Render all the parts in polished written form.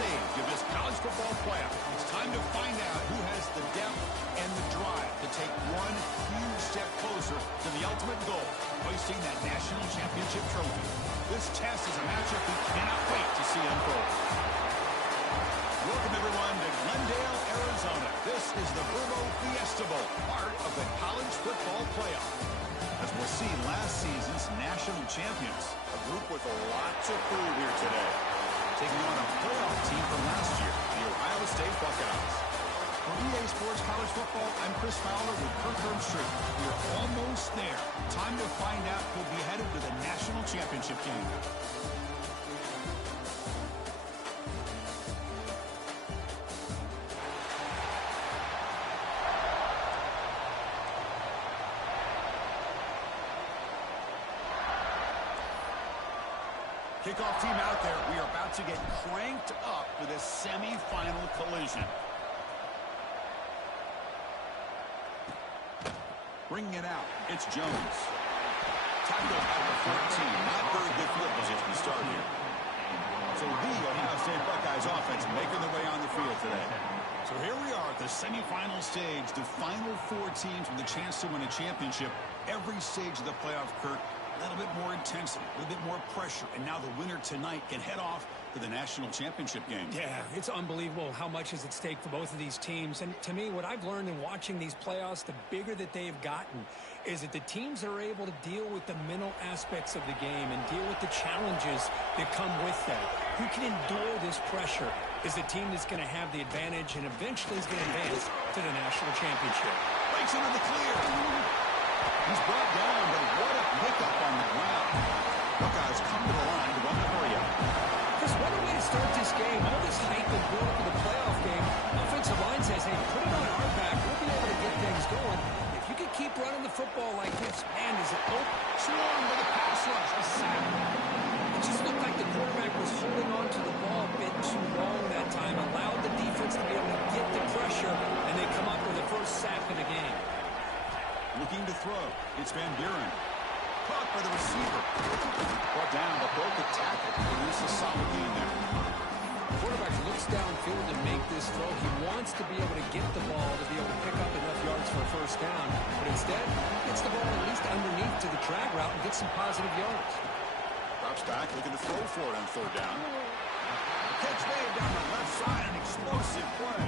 stage of this college football playoff. It's time to find out who has the depth and the drive to take one huge step closer to the ultimate goal, hoisting that national championship trophy. This test is a matchup we cannot wait to see unfold. Welcome, everyone, to Glendale, Arizona. This is the Verbo Fiesta Bowl, part of the college football playoff. As we'll see, last season's national champions, a group with a lot to prove here today, taking on a playoff team from last year, the Ohio State Buckeyes. For EA Sports College Football, I'm Chris Fowler with Kirk Herbstreit. We're almost there. Time to find out who'll be headed to the national championship game. Kickoff team out there. We are about to get cranked up with a semi-final collision. Bringing it out, it's Jones. Tackled at the 14. Not very good field position to start here. So the Ohio State Buckeyes offense making their way on the field today. So here we are at the semi-final stage. The final four teams with a chance to win a championship. Every stage of the playoff, Kurt, a little bit more intensity, a little bit more pressure. And now the winner tonight can head off to the national championship game. Yeah, it's unbelievable how much is at stake for both of these teams. And to me, what I've learned in watching these playoffs, the bigger that they've gotten, is that the teams are able to deal with the mental aspects of the game and deal with the challenges that come with that. Who can endure this pressure is the team that's going to have the advantage and eventually is going to advance to the national championship. Breaks into the clear. He's brought down, but what a pickup on the ground. Buckeyes come to the line to run the hurry-up. Chris, what a way to start this game. All this hype and build for the playoff game. Offensive line says, hey, put it on our back. We'll be able to get things going. If you can keep running the football like this, man, is it open? Swarm with a pass rush. A sack. It just looked like the quarterback was holding on to the ball a bit too long that time, allowed the defense to be able to get the pressure, and they come up with the first sack of the game. Looking to throw. It's Van Buren. Caught by the receiver. Brought down, but broke the tackle. Produce a solid gain there. The quarterback looks downfield to make this throw. He wants to be able to get the ball to be able to pick up enough yards for a first down. But instead, gets the ball at least underneath to the drag route and gets some positive yards. Drops back, looking to throw for it on third down. Catch made down the left side, an explosive play.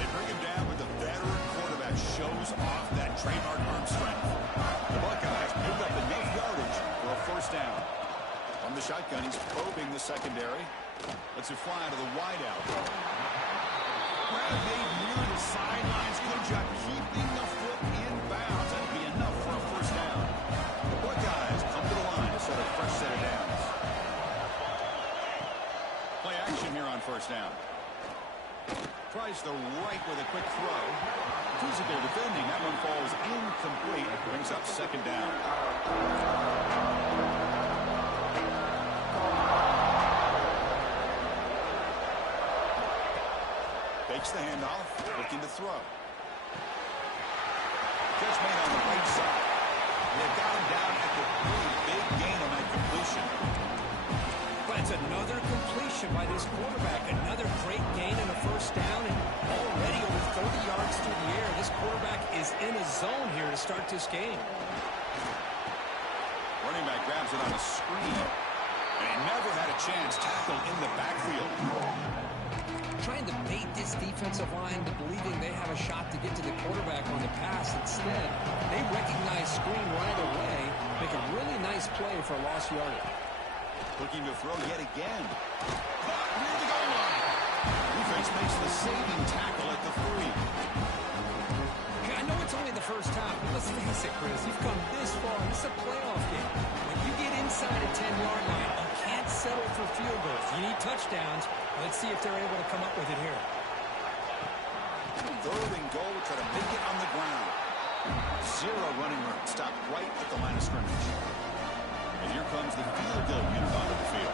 They bring him down, but the veteran quarterback shows off that trademark arm strength. The Buckeyes picked up enough yardage for a first down. From the shotgun, he's probing the secondary. Lets it fly to the wideout. Grab made near the sidelines. Good job keeping the foot in bounds. That'll be enough for a first down. The Buckeyes come to the line to set a fresh set of downs. Play action here on first down. Tries the right with a quick throw. Physical defending. That one falls incomplete. Brings up second down. Takes the handoff. Looking to throw. Catch made on the right side. They've got him down at the 3. Big gain on that completion. But it's another completion by this quarterback. Another great gain and a first down. And already over 30 yards through the air. This quarterback is in a zone here to start this game. Running back grabs it on a screen. And he never had a chance. Tackled in the backfield. Trying to bait this defensive line to believing they have a shot to get to the quarterback on the pass. Instead, they recognize screen right away. Make a really nice play for lost yardage. Looking to throw yet again. Caught near the goal line. Defense makes the saving tackle at the 3. I know it's only the first half, but let's face it, Chris. You've come this far. This is a playoff game. When you get inside a 10-yard line, you can't settle for field goals. You need touchdowns. Let's see if they're able to come up with it here. Third and goal. Try to make it on the ground. Zero running room. Stopped right at the line of scrimmage. And here comes the field goal unit onto the field.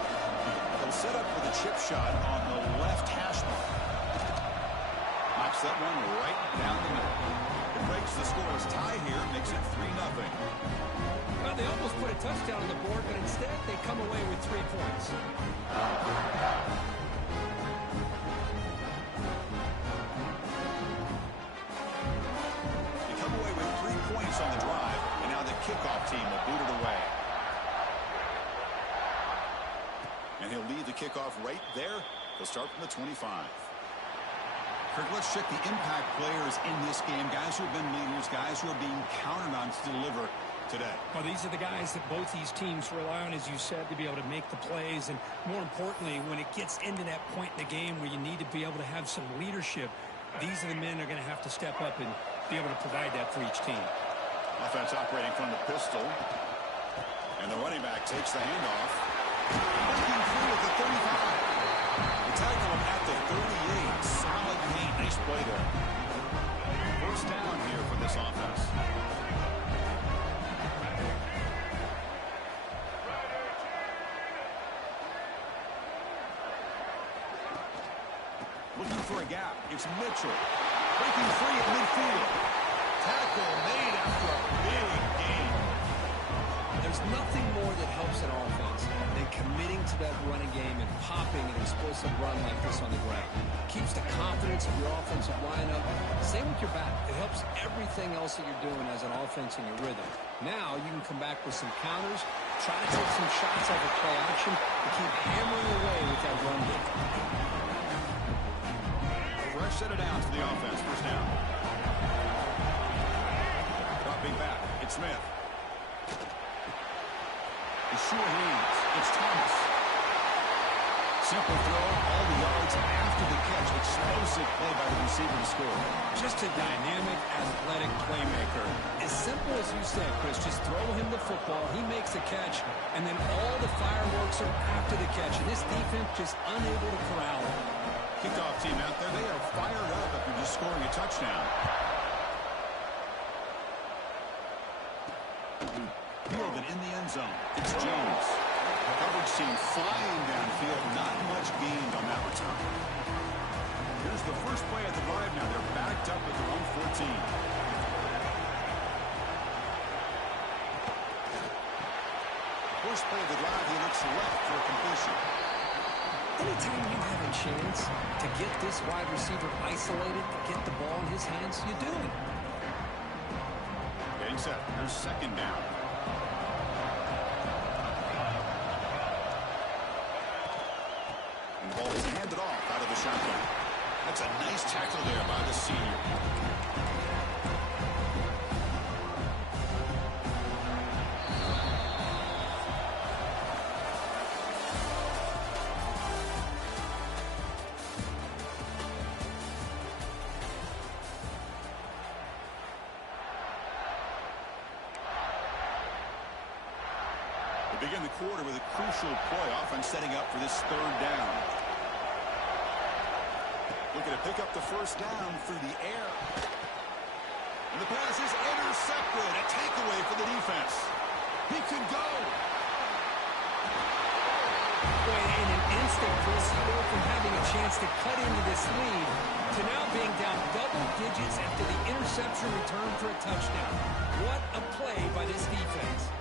They'll set up for the chip shot on the left hash mark. Knocks that one right down the middle. It breaks the scoreless tie here. Makes it 3-0. Well, they almost put a touchdown on the board, but instead they come away with 3 points. on the drive, and now the kickoff team will boot it away. And he'll lead the kickoff right there. He'll start from the 25. Kirk, let's check the impact players in this game. Guys who have been leaders, guys who are being counted on to deliver today. Well, these are the guys that both these teams rely on, as you said, to be able to make the plays. And more importantly, when it gets into that point in the game where you need to be able to have some leadership, these are the men that are going to have to step up and be able to provide that for each team. Offense operating from the pistol. And the running back takes the handoff. Breaking free at the 35. They tackle him at the 38. Solid gain. Nice play there. First down here for this offense. Looking for a gap. It's Mitchell. Breaking free at midfield. Tackle made after a big gain. There's nothing more that helps an offense than committing to that running game and popping an explosive run like this on the ground. Keeps the confidence of your offensive lineup. Same with your back. It helps everything else that you're doing as an offense in your rhythm. Now you can come back with some counters, try to take some shots out of play action, and keep hammering away with that run game. Rush set it down to the offense. First down. Dropping back. It's Smith. It's sure hands. It's Thomas. Simple throw. All the yards after the catch. Explosive play by the receiver to score. Just a dynamic, athletic playmaker. As simple as you said, Chris, just throw him the football. He makes a catch, and then all the fireworks are after the catch. And this defense just unable to corral him. Kickoff team out there, they are fired up after just scoring a touchdown. Fielded in the end zone. It's Jones. The coverage team flying downfield. Not much gained on that return. Here's the first play of the drive now. They're backed up at their own 14. First play of the drive, he looks left for a completion. Anytime you have a chance to get this wide receiver isolated, to get the ball in his hands, you do it. Getting set. Here's second down. And the ball is handed off out of the shotgun. That's a nice tackle there by the senior. Begin the quarter with a crucial play offense setting up for this third down. Looking to pick up the first down through the air. And the pass is intercepted. A takeaway for the defense. He could go. Boy, in an instant, Chris, you go from having a chance to cut into this lead to now being down double digits after the interception return for a touchdown. What a play by this defense.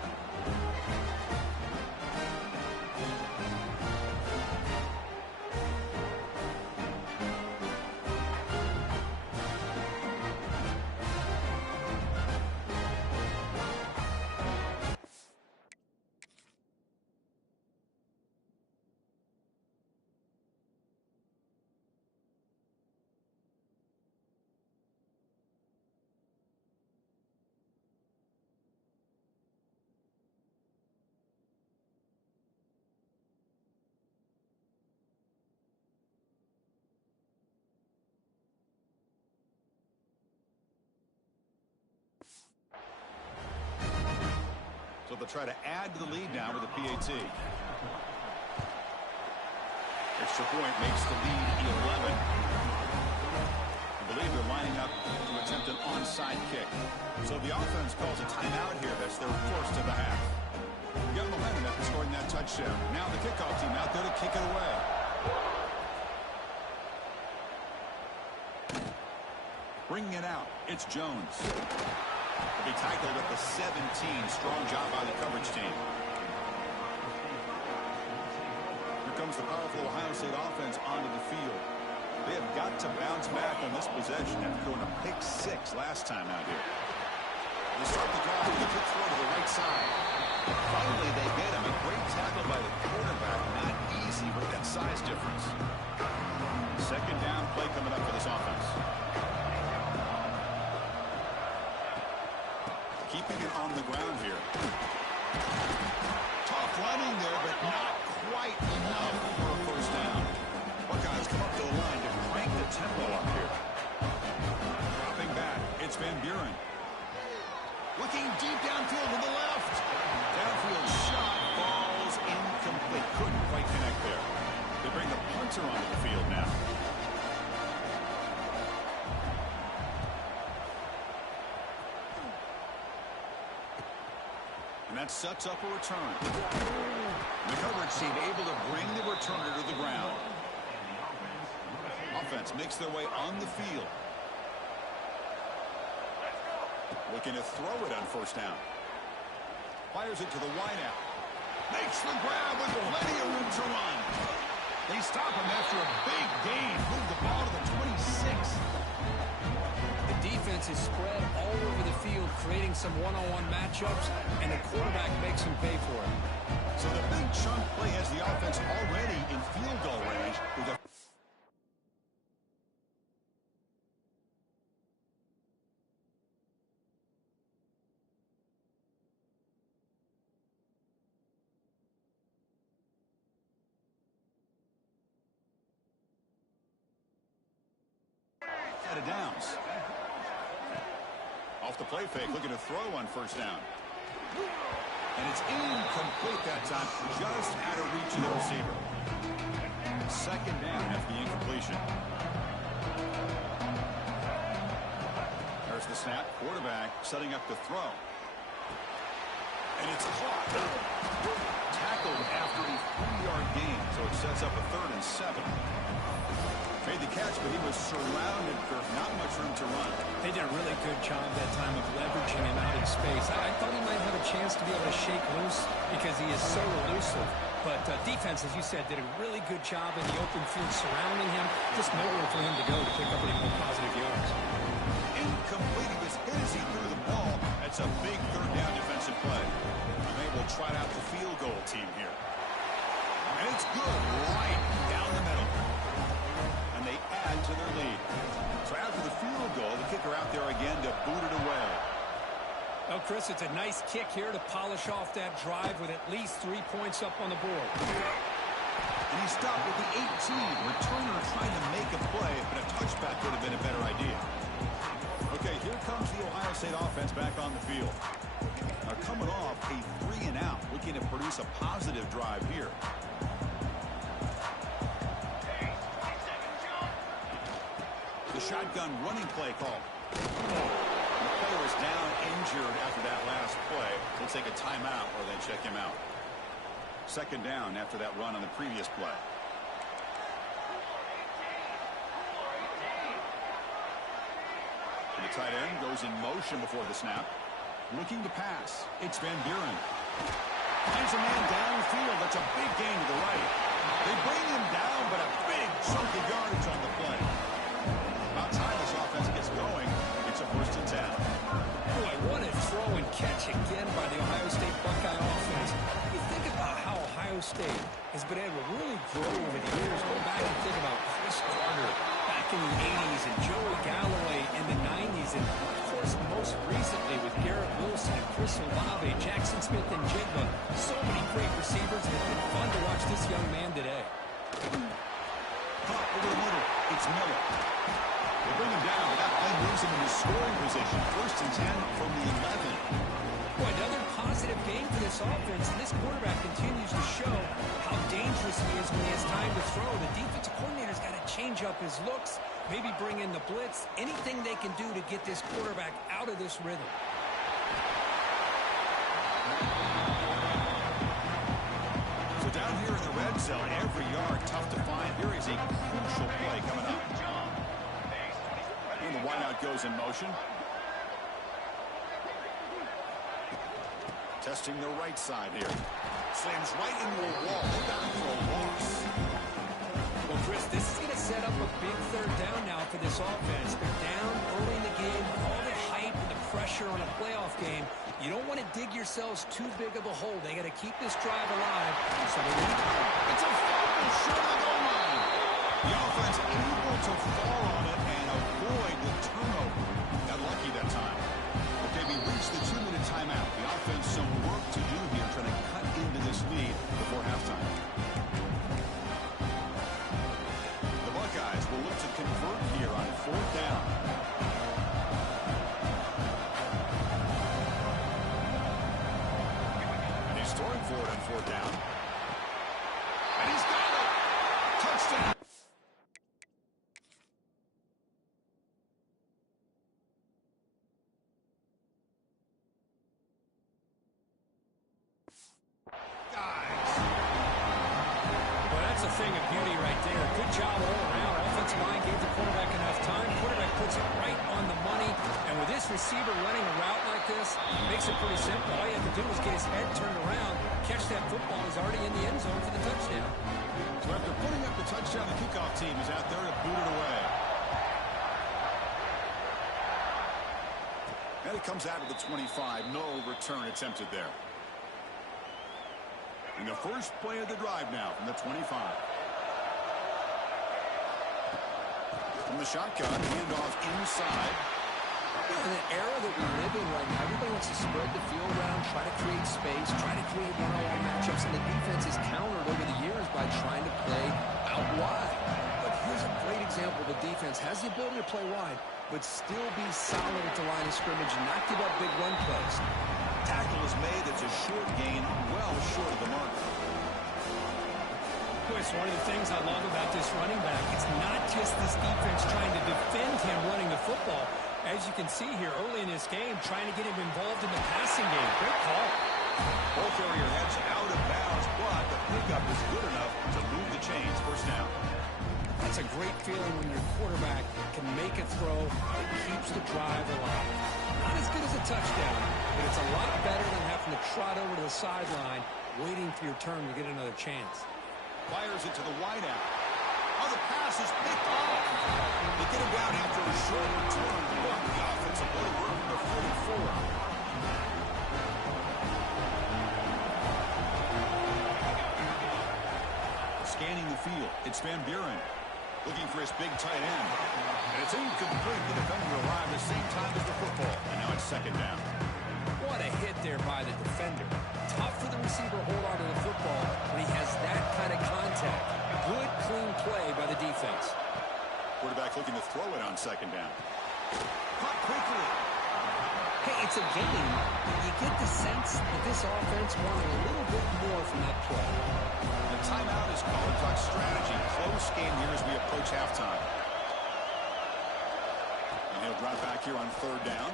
So they'll try to add to the lead now with a PAT. Extra point makes the lead 11. I believe they're lining up to attempt an onside kick. So the offense calls a timeout here. That's their first of the half. We got momentum after scoring that touchdown. Now the kickoff team out there to kick it away. Bringing it out, it's Jones. He'll be tackled at the 17. Strong job by the coverage team. Here comes the powerful Ohio State offense onto the field. They have got to bounce back on this possession after going a pick 6 last time out here. They start the drive with a quick throw to the right side. Finally, they get him. A great tackle by the quarterback. Not easy with that size difference. Second down play coming up for this offense. Keeping it on the ground here. Tough running there, but not quite enough for a first down. Buckeyes come up to the line to crank the tempo up here. Dropping back, it's Van Buren. Looking deep downfield to the left. Downfield shot falls incomplete. Couldn't quite connect there. They bring the punter onto the field now. And that sets up a return. The coverage team able to bring the returner to the ground. Offense makes their way on the field. Looking to throw it on first down. Fires it to the wideout. Makes the grab with plenty of room to run. They stop him after a big gain. Move the ball to the 26. The defense is spread all over the field, creating some one-on-one matchups, and the quarterback makes him pay for it. So the big chunk play has the offense already in field goal range with a out of downs. Off the play fake, looking to throw on first down. And it's incomplete that time, just out of reach of the receiver. Second down after the incompletion. There's the snap, quarterback setting up the throw. And it's caught. Tackled after a 3-yard gain, so it sets up a 3rd and 7. Made the catch, but he was surrounded for not much room to run. They did a really good job that time of leveraging him out in space. I thought he might have a chance to be able to shake loose because he is so elusive. But defense, as you said, did a really good job in the open field surrounding him. Just nowhere for him to go to pick up any more positive yards. Incomplete. He was hit as he threw the ball. That's a big 3rd down defensive play. And they will trot out the field goal team here. And it's good right down the middle. And they add to their lead. So after the field goal, the kicker out there again to boot it away. Well, Chris, it's a nice kick here to polish off that drive with at least 3 points up on the board. And he stopped with the 18. Returner trying to make a play, but a touchback would have been a better idea. Okay, here comes the Ohio State offense back on the field. Now coming off a 3-and-out, looking to produce a positive drive here. The shotgun running play call. The player is down injured after that last play. They'll take a timeout or they check him out. Second down after that run on the previous play. The tight end goes in motion before the snap. Looking to pass. It's Van Buren. Finds a man downfield. That's a big gain to the right. They bring him down, but a big chunk of yardage on the play. About time this offense gets going. It's a 1st and 10. Boy, what a throw and catch again by the Ohio State Buckeye offense. You think about how Ohio State has been able to really grow over the years. Go back and think about Chris Carter back in the 80s and Joey Galloway in the 90s. And, of course, most recently with Garrett Wilson and Chris Olave, Jackson Smith and Jigba. So many great receivers. It's been fun to watch this young man today. Caught over the middle. It's Miller. They bring him down. That play moves him into scoring position. 1st and 10 from the 11. Boy, another positive game for this offense. And this quarterback continues to show how dangerous he is when he has time to throw. The defensive coordinator's got to change up his looks, maybe bring in the blitz, anything they can do to get this quarterback out of this rhythm. So down here in the red zone, every yard tough to find. Here is a crucial play coming up. And the wideout goes in motion. Testing the right side here. Slams right into a wall. They got him for a loss. Well, Chris, this is going to set up a big 3rd down now for this offense. They're down early in the game. All the hype and the pressure pressure on a playoff game, you don't want to dig yourselves too big of a hole. They got to keep this drive alive. So it's a fumble short of the goal line. The offense able to fall on it and avoid the turnover. Got lucky that time. Okay, we reached the 2-minute timeout. The offense some work to do here, trying to cut into this lead before halftime. The Buckeyes will look to convert here on 4th down. And he's throwing for it on 4th down. And he's got it! Touchdown! Thing of beauty right there. Good job all around. Offensive line gave the quarterback enough time. Quarterback puts it right on the money. And with this receiver running a route like this, makes it pretty simple. All you have to do is get his head turned around, catch that football. He's already in the end zone for the touchdown. So after putting up the touchdown, the kickoff team is out there to boot it away. And it comes out of the 25. No return attempted there. And the first play of the drive now from the 25. From the shotgun, handoff inside. In the era that we live in right now, everybody wants to spread the field around, try to create space, try to create one-on-one matchups, and the defense is countered over the years by trying to play out wide. But here's a great example. The defense has the ability to play wide, but still be solid at the line of scrimmage and not give up big run plays. Tackle is made. It's a short gain, well short of the mark. Chris, one of the things I love about this running back, it's not just this defense trying to defend him running the football. As you can see here early in this game, trying to get him involved in the passing game. Great call. Ball carrier heads out of bounds, but the pickup is good enough to move the chains. First down. That's a great feeling when your quarterback can make a throw that keeps the drive alive. Not as good as a touchdown, but it's a lot better than having to trot over to the sideline, waiting for your turn to get another chance. Fires it to the wideout. Oh, the pass is picked off. They get him down after a short return. But the offensive play work from the 44. Scanning the field. It's Van Buren. Looking for his big tight end. And it's incomplete. The defender arrived at the same time as the football. And now it's 2nd down. What a hit there by the defender. Tough for the receiver to hold on to the football when he has that kind of contact. Good, clean play by the defense. Quarterback looking to throw it on 2nd down. Caught quickly. Hey, it's a game, but you get the sense that this offense wanted a little bit more from that play. The timeout is called. Talk strategy. Close game here as we approach halftime. And he'll drop back here on 3rd down.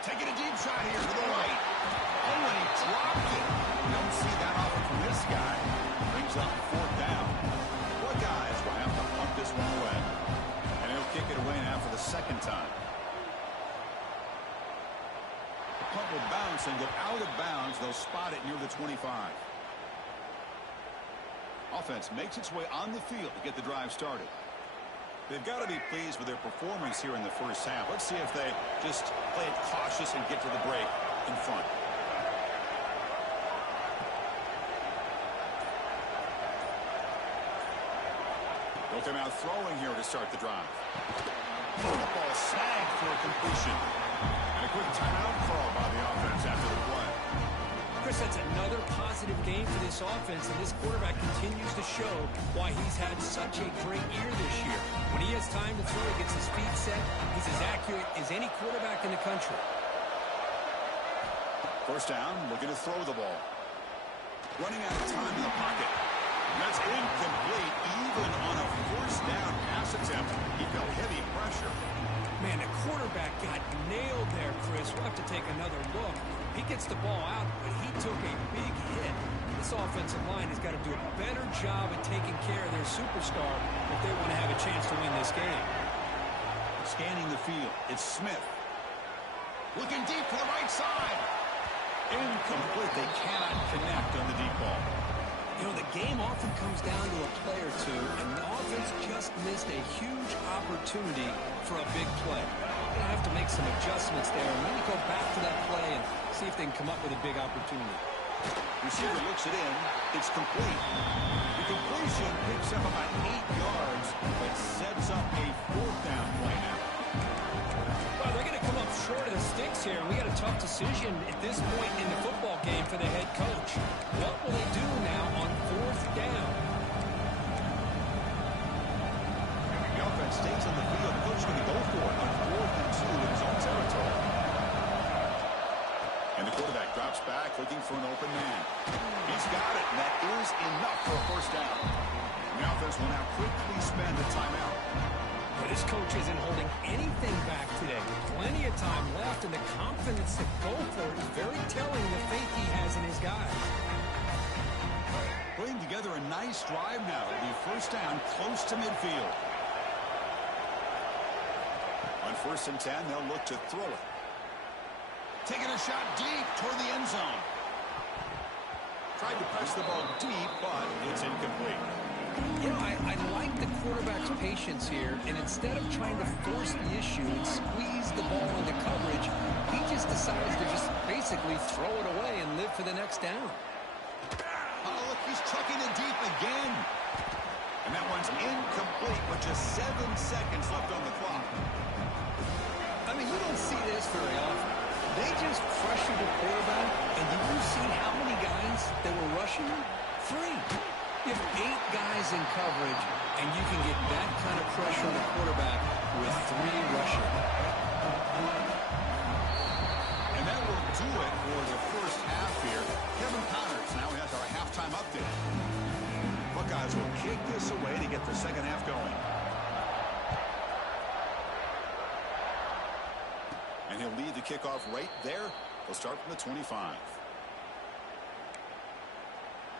Taking a deep shot here to the right. Oh, and he dropped it. You don't see that often from this guy. Brings up 4th down. Buckeyes will have to punt this one away. And he'll kick it away now for the 2nd time. The punt will bounce and go out of bounds. They'll spot it near the 25. Offense makes its way on the field to get the drive started. They've got to be pleased with their performance here in the first half. Let's see if they just play it cautious and get to the break in front. They'll come out throwing here to start the drive. Football snagged for a completion. And a quick timeout call by the offense after the play. Chris, that's another positive game for this offense, and this quarterback continues to show why he's had such a great year this year. When he has time to throw, he gets his feet set. He's as accurate as any quarterback in the country. First down, looking to throw the ball. Running out of time in the pocket. That's incomplete, even on a first down pass attempt. He felt heavy pressure. Man, the quarterback got nailed there, Chris. We'll have to take another look. He gets the ball out, but he took a big hit. This offensive line has got to do a better job at taking care of their superstar if they want to have a chance to win this game. Scanning the field, it's Smith. Looking deep to the right side. Incomplete. They cannot connect on the deep ball. You know, the game often comes down to a play or two, and the offense just missed a huge opportunity for a big play. going to have to make some adjustments there and maybe go back to that play and see if they can come up with a big opportunity. Receiver looks it in. It's complete. The completion picks up about 8 yards, but sets up a 4th down play now. Well, they're going to come up short of the sticks here. We got a tough decision at this point in the football game for the head coach. What will they do now on 4th down? The offense stays on the field. The coach is going to go for it on 4th and 2 in his own territory. And the quarterback drops back looking for an open man. He's got it, and that is enough for a 1st down. The offense will now quickly spend a timeout. But this coach isn't holding anything back today. Plenty of time left, and the confidence to go for it is very telling the faith he has in his guys. Putting together a nice drive now. It'll be 1st down close to midfield. On 1st and 10, they'll look to throw it. Taking a shot deep toward the end zone. Tried to press the ball deep, but it's incomplete. You know, I like the quarterback's patience here, and instead of trying to force the issue and squeeze the ball into coverage, he just decides to just basically throw it away and live for the next down. Oh, look, he's chucking it deep again. And that one's incomplete with just 7 seconds left on the clock. I mean, you don't see this very often. They just pressured the quarterback, and did you see how many guys that were rushing him? 3. You have 8 guys in coverage, and you can get that kind of pressure on the quarterback with 3 rushing. And that will do it for the 1st half here. Kevin Connors now has our halftime update. Buckeyes will kick this away to get the 2nd half going. And he'll lead the kickoff right there. They'll start from the 25.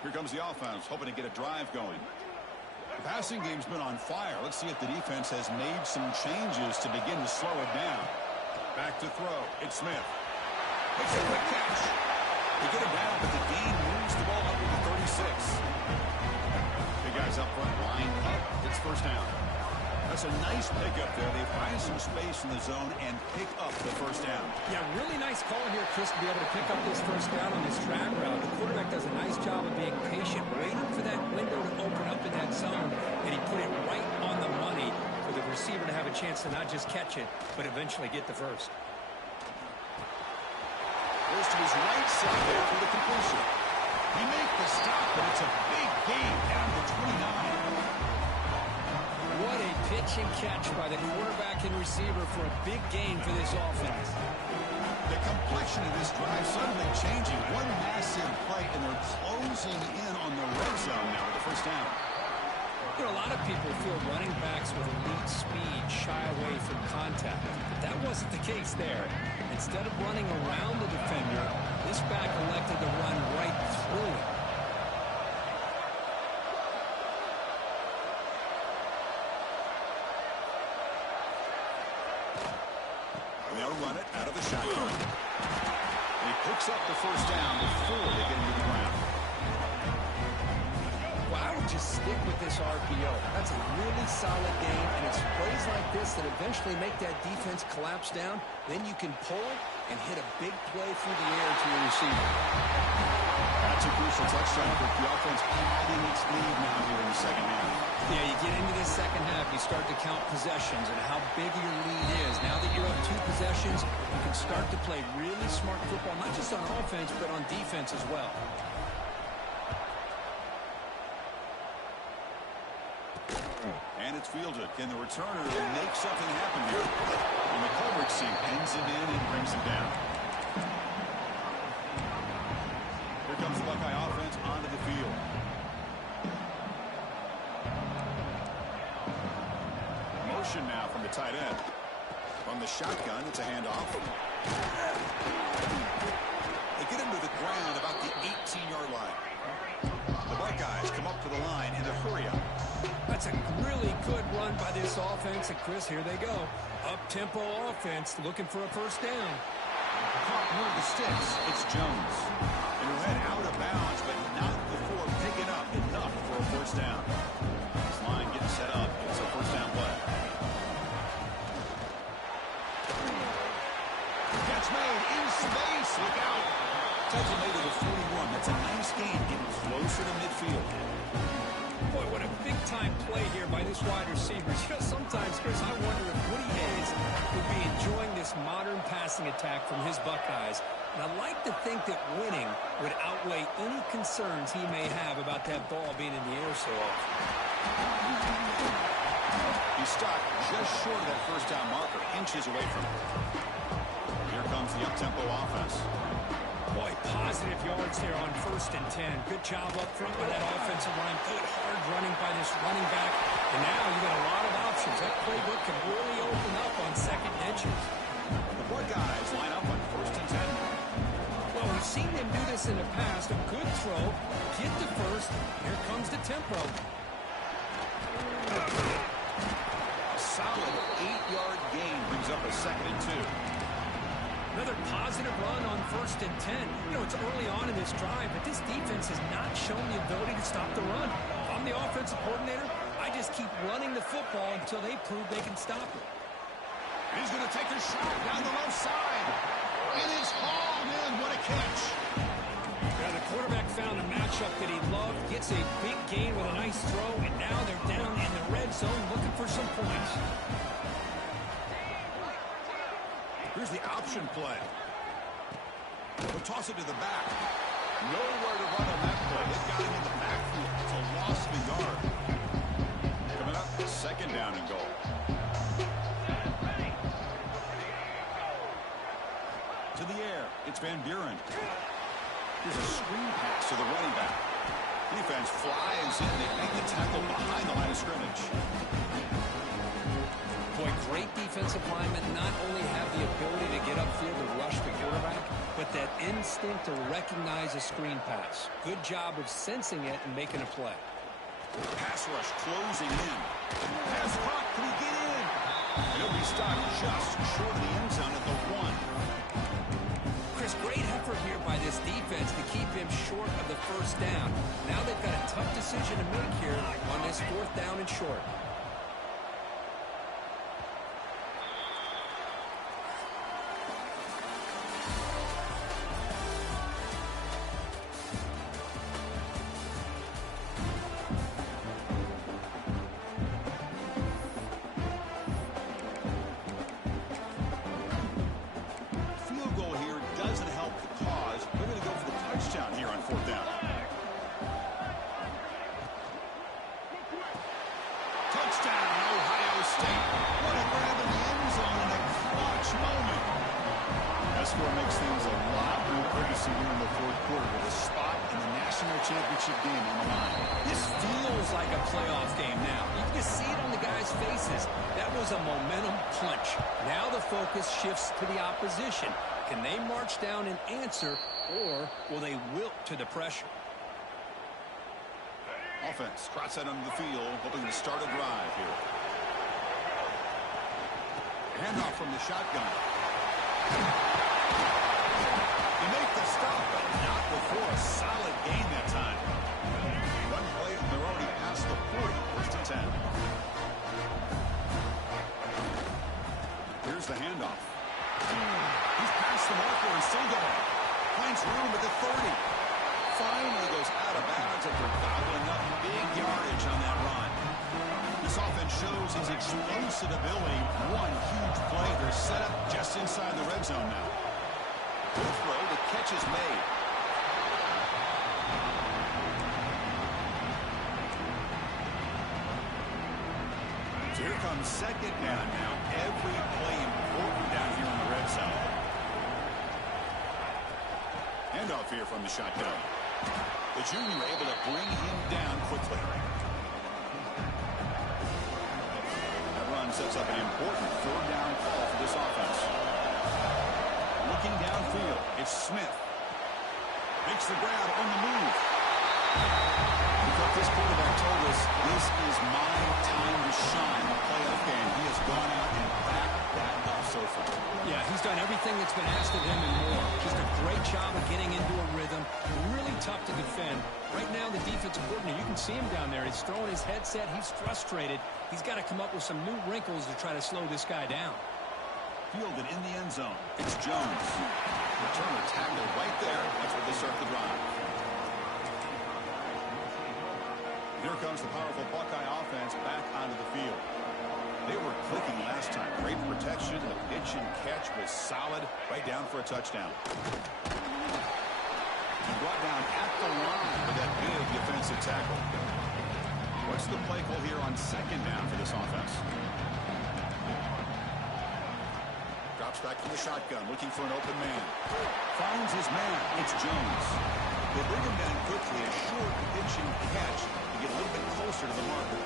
Here comes the offense, hoping to get a drive going. The passing game's been on fire. Let's see if the defense has made some changes to begin to slow it down. Back to throw. It's Smith. It's a quick catch. They get him down, but the gain moves the ball up to the 36. Big guys up front, line up. It's 1st down. That's a nice pickup there. They find some space in the zone and pick up the 1st down. Yeah, really nice call here, Chris, to be able to pick up this 1st down on this drag route. The quarterback does a nice job of being patient, waiting for that window to open up in that zone, and he put it right on the money for the receiver to have a chance to not just catch it, but eventually get the 1st. Goes to his right side there for the completion. He makes the stop, but it's a big gain down to 29. What a pitch and catch by the quarterback and receiver for a big gain for this offense. The complexion of this drive suddenly changing. One massive play, and they're closing in on the red zone now with the 1st down. You know, a lot of people feel running backs with elite speed shy away from contact. But that wasn't the case there. Instead of running around the defender, this back elected to run right through it. They'll run it out of the shotgun. He picks up the 1st down before they get into the ground. Well, I would just stick with this RPO. That's a really solid game, and it's plays like this that eventually make that defense collapse down. Then you can pull and hit a big play through the air to your receiver. That's a crucial touchdown for the offense padding its lead now here in the 2nd half. Yeah, you get into this 2nd half, you start to count possessions and how big your lead is. Now that you're up 2 possessions, you can start to play really smart football, not just on offense, but on defense as well. And it's fielded. Can the returner make something happen here? And the coverage team pins him in and brings him down. Here comes the Buckeye offense onto the field. Motion now from the tight end. From the shotgun, it's a handoff. They get him to the ground about the 18-yard line. The Buckeyes come up to the line in a hurry-up. That's a really good run by this offense. And, Chris, here they go. Up-tempo offense looking for a 1st down. Caught near the sticks. It's Jones. And he'll head out of bounds, but not before picking up enough for a 1st down. This line getting set up. It's a 1st down play. Catch made in space. Look out. Tackle made to the 41. That's a nice gain, getting closer to midfield. Boy, what a big-time play here by this wide receiver. You know, sometimes, Chris, I wonder if Woody Hayes would be enjoying this modern passing attack from his Buckeyes. And I like to think that winning would outweigh any concerns he may have about that ball being in the air so often. He's stuck just short of that first down marker, inches away from it. Here comes the up-tempo offense. Boy, positive yards there on 1st and 10. Good job up front by that offensive line. Good hard running by this running back. And now you got a lot of options. That playbook can really open up on second inches. The Buckeyes line up on 1st and 10. Well, we've seen them do this in the past. A good throw, get to first. Here comes the tempo. A solid 8-yard gain brings up a 2nd and 2. Another positive run on 1st and 10. You know, it's early on in this drive, but this defense has not shown the ability to stop the run. If I'm the offensive coordinator, I just keep running the football until they prove they can stop it. He's going to take a shot down the left side. It is hauled in. What a catch. Yeah, the quarterback found a matchup that he loved, gets a big gain with a nice throw, and now they're down in the red zone looking for some points. Here's the option play. He'll toss it to the back. Nowhere to run on that play. It got him in the backfield. It's a loss of a yard. Coming up, 2nd down and goal. To the air. It's Van Buren. Here's a screen pass to the running back. Defense flies in. They make the tackle behind the line of scrimmage. Boy, great defensive linemen not only have the ability to get upfield and rush the quarterback, but that instinct to recognize a screen pass. Good job of sensing it and making a play. Pass rush closing in. Pass caught. Can he get in? And he'll be stopped just short of the end zone at the 1. Chris, great effort here by this defense to keep him short of the 1st down. Now they've got a tough decision to make here on this 4th down and short. Makes things a lot more courtesy here in the 4th quarter with a spot in the national championship game on the line. This feels like a playoff game now. You can just see it on the guys' faces. That was a momentum punch. Now the focus shifts to the opposition. Can they march down and answer, or will they wilt to the pressure? Offense trots out onto the field, hoping to start a drive here. Handoff from the shotgun. They make the stop, but not before a solid gain that time. Run play, and they're already past the 40, 1st and 10. Here's the handoff. He's past the marker and still going. Finds room at the 30. Finally goes out of bounds after gobbling up big yardage on that run. This offense shows his explosive ability. One huge play. They're set up just inside the red zone now. Good throw. The catch is made. So here comes 2nd down now. Every play important down here in the red zone. Handoff here from the shotgun. The junior able to bring him down quickly. That run sets up an important 3rd down call for this offense. Looking downfield, it's Smith. Makes the grab on the move. Because this quarterback told us this is my time to shine in a playoff game. He has gone out and backed that up so far. Yeah, he's done everything that's been asked of him and more. Just a great job of getting into a rhythm. Really tough to defend. Right now, the defensive coordinator, you can see him down there. He's throwing his headset. He's frustrated. He's got to come up with some new wrinkles to try to slow this guy down. fielded in the end zone. It's Jones. Returner tackled right there. That's where they start the drive. Here comes the powerful Buckeye offense back onto the field. They were clicking last time. Great protection. The pitch and catch was solid. Right down for a touchdown. And brought down at the line with that big defensive tackle. What's the play call here on second down for this offense? Drops back from the shotgun, looking for an open man. Finds his man. It's Jones. They bring him down quickly. A short pitch and catch to get a little bit closer to the marker.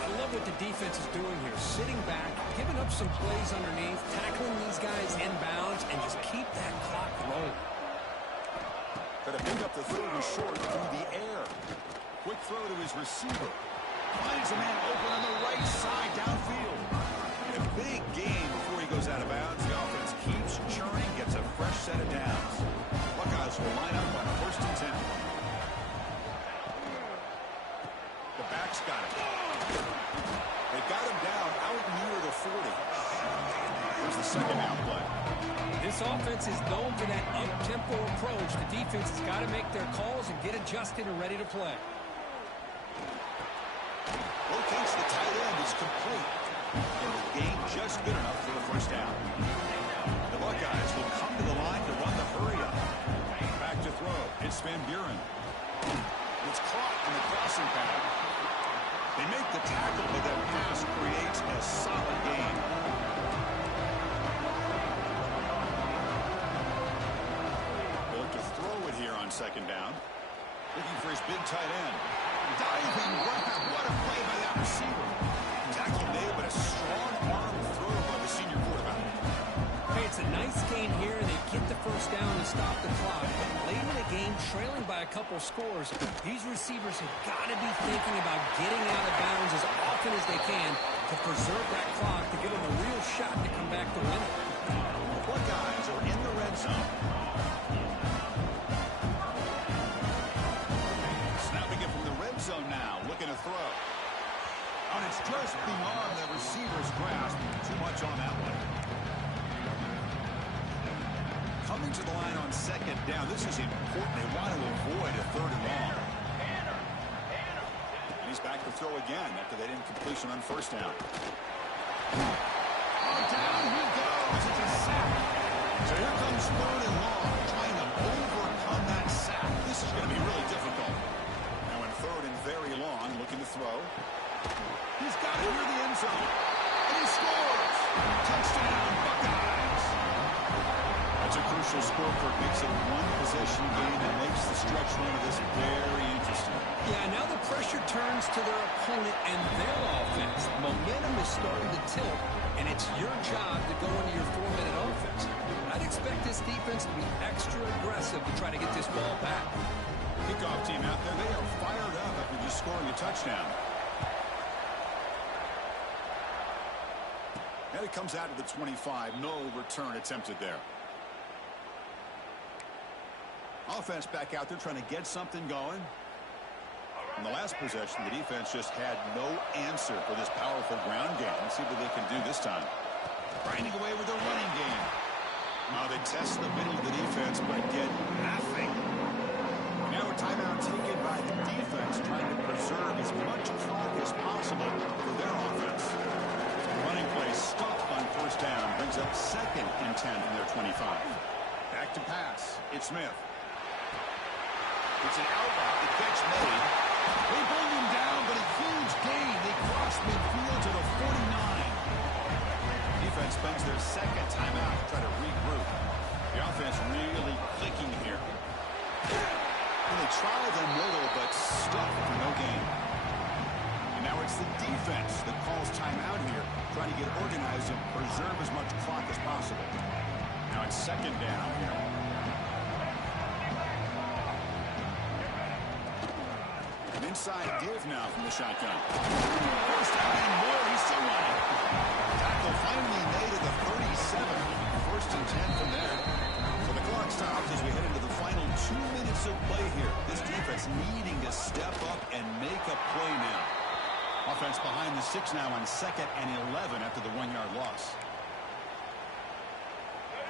I love what the defense is doing here. Sitting back, giving up some plays underneath, tackling these guys inbounds, and just keep that clock rolling. Got to pick up the third and short through the air. Quick throw to his receiver. Finds a man open on the right side downfield. A big gain before he goes out of bounds. The offense keeps churning, gets a fresh set of downs. Buckeyes will line up on 1st and 10. The back's got it. They got him down out near the 40. Here's the second down play. This offense is known for that up-tempo approach. The defense has got to make their calls and get adjusted and ready to play. Rotates the tight end is complete. And the gain just good enough for the first down. The Buckeyes will come to the line to run the hurry-up. Back to throw. It's Van Buren. It's caught in the crossing path. They make the tackle, but that pass creates a solid gain. They'll look to throw it here on second down. Looking for his big tight end. Diving grab. What a play by that receiver. Tackle made, but a strong arm throw by the senior quarterback. Hey, it's a nice gain here. They get the first down to stop the clock. But late in the game, trailing by a couple scores, these receivers have got to be thinking about getting out of bounds as often as they can to preserve that clock to give them a real shot to come back to win it. The Buckeyes are in the red zone. Snapping it from the red zone now, looking to throw. And it's just beyond the receiver's grasp. Too much on that one. Coming to the line on second down. This is important. They want to avoid a third and long. And he's back to throw again after that incompletion on first down. Oh, down he goes. It's a sack. So here comes third and long, trying to overcome that sack. This is going to be really difficult. Now in third and very long, looking to throw. He's got it near the end zone. And he scores. Touchdown, Buckeyes. That's a crucial score for it. Makes it one possession game and makes the stretch run of this very interesting. Yeah, now the pressure turns to their opponent and their offense. Momentum is starting to tilt, and it's your job to go into your 4-minute offense. I'd expect this defense to be extra aggressive to try to get this ball back. Kickoff team out there, they are fired up after just scoring a touchdown. And it comes out of the 25. No return attempted there. Offense back out there trying to get something going. In the last possession, the defense just had no answer for this powerful ground game. Let's see what they can do this time. Grinding away with their running game. Now they test the middle of the defense, but get nothing. Now a timeout taken by the defense, trying to preserve as much clock as possible for their offense. Running play stopped on first down. Brings up 2nd and 10 from their 25. Back to pass. It's Smith. It's an outlet. The catch made. They bring him down, but a huge gain. They cross midfield to the 49. Defense spends their second timeout to try to regroup. The offense really clicking here. And they try the middle, but stuck for no gain. And now it's the defense that calls timeout here, trying to get organized and preserve as much clock as possible. Now it's second down here. An inside give now from the shotgun. First down and more. He's still running. Tackle finally made at the 37. First and 10 from there. So the clock stops as we head into the final 2 minutes of play here. This defense needing to step up and make a play now. Offense behind the 6 now on 2nd and 11 after the 1-yard loss.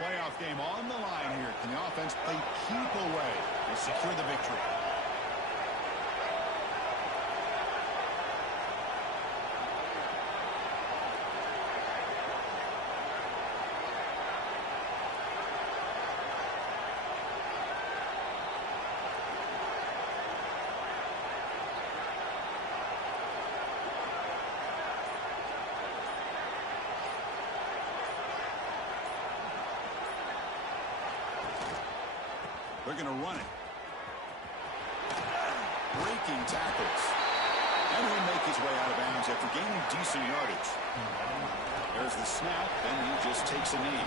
playoff game on the line here. Can the offense play keep away and secure the victory? They're going to run it. Breaking tackles. And he'll make his way out of bounds after gaining decent yardage. There's the snap, and he just takes a knee.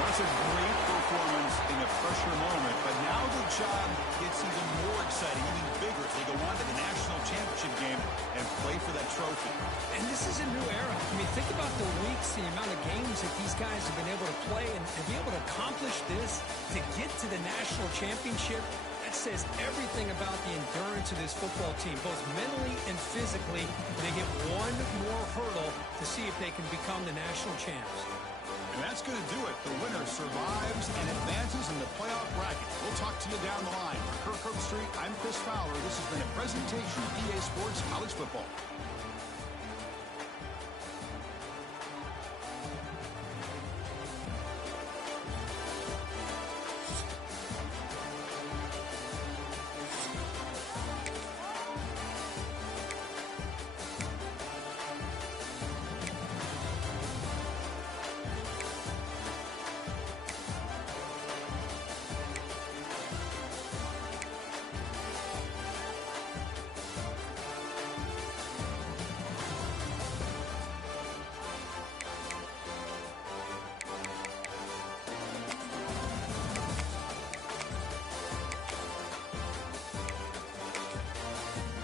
That's a great performance in a pressure moment, but now the job gets even more exciting, even bigger as they go on to the national championship game and play for that trophy. And this is a new era. I mean, think about the weeks, the amount of games that these guys have been able to play, and to be able to accomplish this, to get to the national championship, that says everything about the endurance of this football team, both mentally and physically. They get one more hurdle to see if they can become the national champs. And that's going to do it. The winner survives and advances in the playoff bracket. We'll talk to you down the line. For Kirk Street, I'm Chris Fowler. This has been a presentation of EA Sports College Football.